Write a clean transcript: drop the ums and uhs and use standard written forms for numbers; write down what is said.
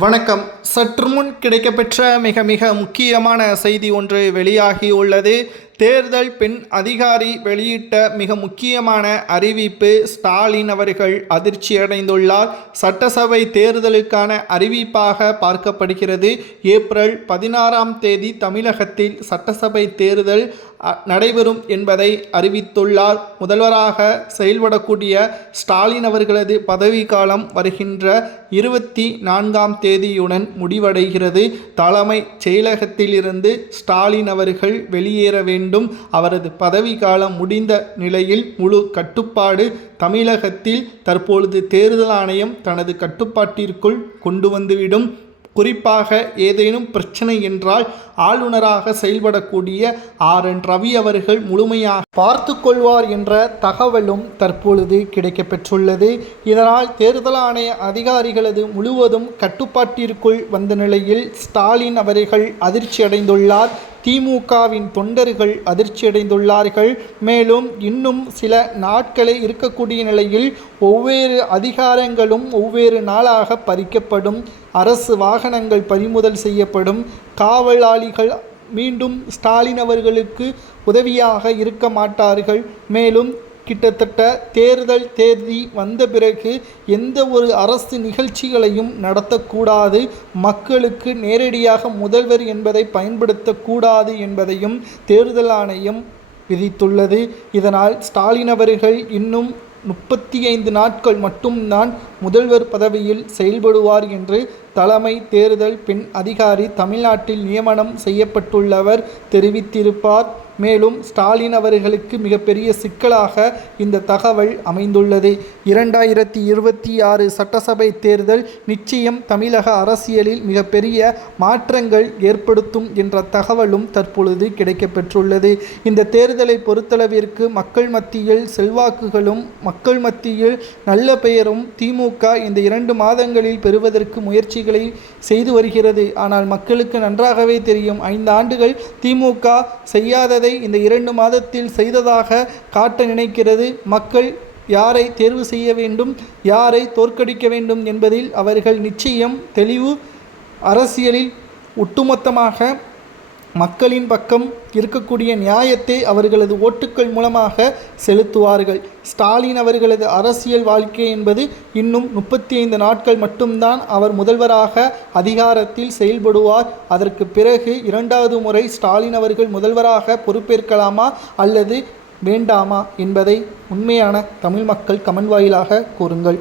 வணக்கம். சற்று முன் கிடைக்கப்பெற்ற மிக முக்கியமான செய்தி ஒன்று வெளியாகியுள்ளது. தேர்தல் பெண் அதிகாரி வெளியிட்ட மிக முக்கியமான அறிவிப்பு. ஸ்டாலின் அவர்கள் அதிர்ச்சியடைந்துள்ளார். சட்டசபை தேர்தலுக்கான அறிவிப்பாக பார்க்கப்படுகிறது. ஏப்ரல் 16ஆம் தேதி தமிழகத்தில் சட்டசபை தேர்தல் நடைபெறும் என்பதை அறிவித்துள்ளார். முதல்வராக செயல்படக்கூடிய ஸ்டாலின் அவர்களது பதவிக்காலம் வருகின்ற 24ஆம் தேதியுடன் முடிவடைகிறது. தலைமை செயலகத்திலிருந்து ஸ்டாலின் அவர்கள் வெளியேற வேண்டும். அவரது பதவிக்காலம் முடிந்த நிலையில் முழு கட்டுப்பாடு தமிழகத்தில் தற்பொழுது தேர்தல் ஆணையம் தனது கட்டுப்பாட்டிற்குள் கொண்டு வந்துவிடும். குறிப்பாக ஏதேனும் பிரச்சனை என்றால் ஆளுநராக செயல்படக்கூடிய RN ரவி அவர்கள் முழுமையாக பார்த்து கொள்வார் என்ற தகவலும் தற்பொழுது கிடைக்கப்பெற்றுள்ளது. இதனால் தேர்தல் ஆணைய அதிகாரிகளது முழுவதும் கட்டுப்பாட்டிற்குள் வந்த நிலையில் ஸ்டாலின் அவர்கள் அதிர்ச்சியடைந்துள்ளார். திமுகவின் தொண்டர்கள் அதிர்ச்சியடைந்துள்ளார்கள். மேலும் இன்னும் சில நாட்களே இருக்கக்கூடிய நிலையில் ஒவ்வொரு அதிகாரங்களும் ஒவ்வொரு நாளாக பறிக்கப்படும். அரசு வாகனங்கள் பறிமுதல் செய்யப்படும். காவலாளிகள் மீண்டும் ஸ்டாலின் அவர்களுக்கு உதவியாக இருக்க மாட்டார்கள். மேலும் கிட்டத்தட்ட தேர்தல் தேதி வந்த பிறகு எந்த ஒரு அரசு நிகழ்ச்சிகளையும் நடத்தக்கூடாது. மக்களுக்கு நேரடியாக முதல்வர் என்பதை பயன்படுத்தக்கூடாது என்பதையும் தேர்தல் ஆணையம் விதித்துள்ளது. இதனால் ஸ்டாலின் அவர்கள் இன்னும் 35 நாட்கள் மட்டும்தான் முதல்வர் பதவியில் செயல்படுவார் என்று தலைமை தேர்தல் பெண் அதிகாரி தமிழ்நாட்டில் நியமனம் செய்யப்பட்டுள்ளவர் தெரிவித்திருப்பார். மேலும் ஸ்டாலின் அவர்களுக்கு மிகப்பெரிய சிக்கலாக இந்த தகவல் அமைந்துள்ளது. 2026 சட்டசபை தேர்தல் நிச்சயம் தமிழக அரசியலில் மிகப்பெரிய மாற்றங்கள் ஏற்படுத்தும் என்ற தகவலும் தற்பொழுது கிடைக்கப்பெற்றுள்ளது. இந்த தேர்தலை பொறுத்தளவிற்கு மக்கள் மத்தியில் செல்வாக்குகளும் மக்கள் மத்தியில் நல்ல பெயரும் திமுக இந்த 2 மாதங்களில் பெறுவதற்கு முயற்சிகளை செய்து வருகிறது. ஆனால் மக்களுக்கு நன்றாகவே தெரியும், 5 ஆண்டுகள் திமுக செய்யாததை இந்த 2 மாதத்தில் செய்ததாக காட்ட நினைக்கிறது. மக்கள் யாரை தேர்வு செய்ய வேண்டும், யாரை தோற்கடிக்க வேண்டும் என்பதில் அவர்கள் நிச்சயம் தெளிவு. அரசியலில் ஒட்டுமொத்தமாக மக்களின் பக்கம் இருக்கக்கூடிய நியாயத்தை அவர்களது ஓட்டுக்கள் மூலமாக செலுத்துவார்கள். ஸ்டாலின் அவர்களது அரசியல் வாழ்க்கை என்பது இன்னும் 35 நாட்கள் மட்டும்தான் அவர் முதல்வராக அதிகாரத்தில் செயல்படுவார். அதற்கு பிறகு 2வது முறை ஸ்டாலின் அவர்கள் முதல்வராக பொறுப்பேற்கலாமா அல்லது வேண்டாமா என்பதை உண்மையான தமிழ் மக்கள் கமெண்ட் வாயிலாக கூறுங்கள்.